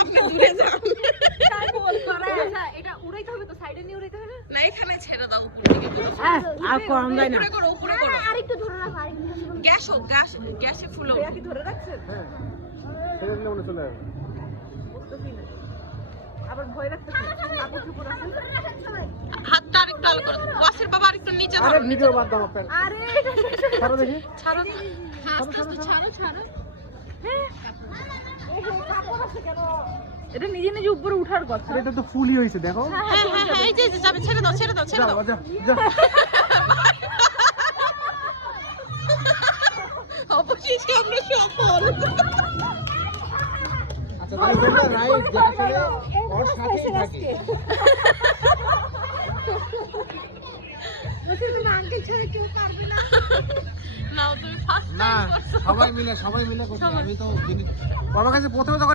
আপনি দূরে যান। এটা উড়াইতে হবে তো, সাইডে নিয়ে উড়াইতে হবে না, এখানে ছেড়ে দাও উপর দিকে। আর কম যায় না। উপরে করো, উপরে করো। আরেকটু ধরে রাখো, গ্যাস হোক, গ্যাসে ফুলো। কি ধরে রাখছেন? হ্যাঁ, ছেড়ে দিলে মনে চলে আসবে। আবার ভয় লাগতেছে, আপু চুপ রাখেন। হাতটা আরেকটু আলো করো, বসের বাবা আরেকটু নিচে ধরো। আরে ভিডিও বাদ দাও আপনার। আরে ছাড়ো দেখি। ছাড়ো, ছাড়ো। এটা নিজে নিজে উপরে উঠার কথা। এটা তো ফুলই হইছে দেখো। হ্যাঁ, এই যে যাবে, ছেড়ে দাও। যাও যাও। অবশেষে আমরা সফল। আচ্ছা তাহলে তোমরা রাইট যে আসলে ওর সাথেই থাকে। বলছি তুমি আঙ্কেল ছাড়া কেউ পারবে না। নাও তুমি ফার্স্ট না টাইম করছো। সবাই মিলে করছো। আমি তো আমার কাছে প্রথমে যখন